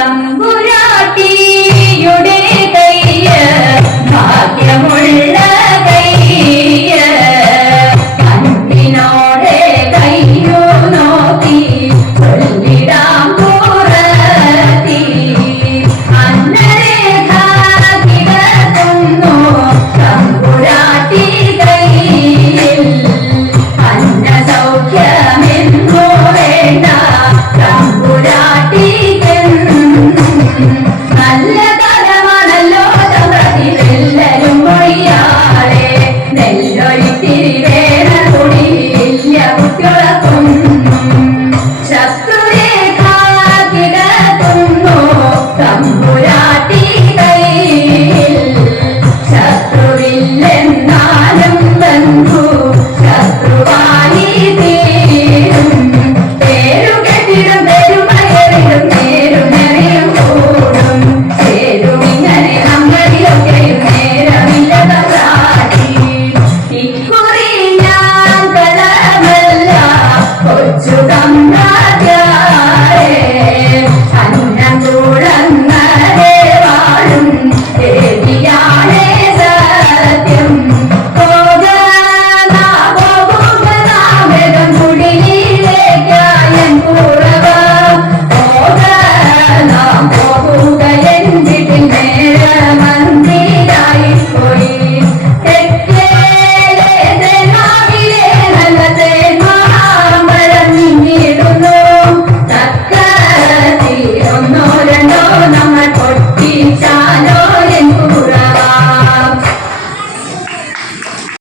Thampuratti se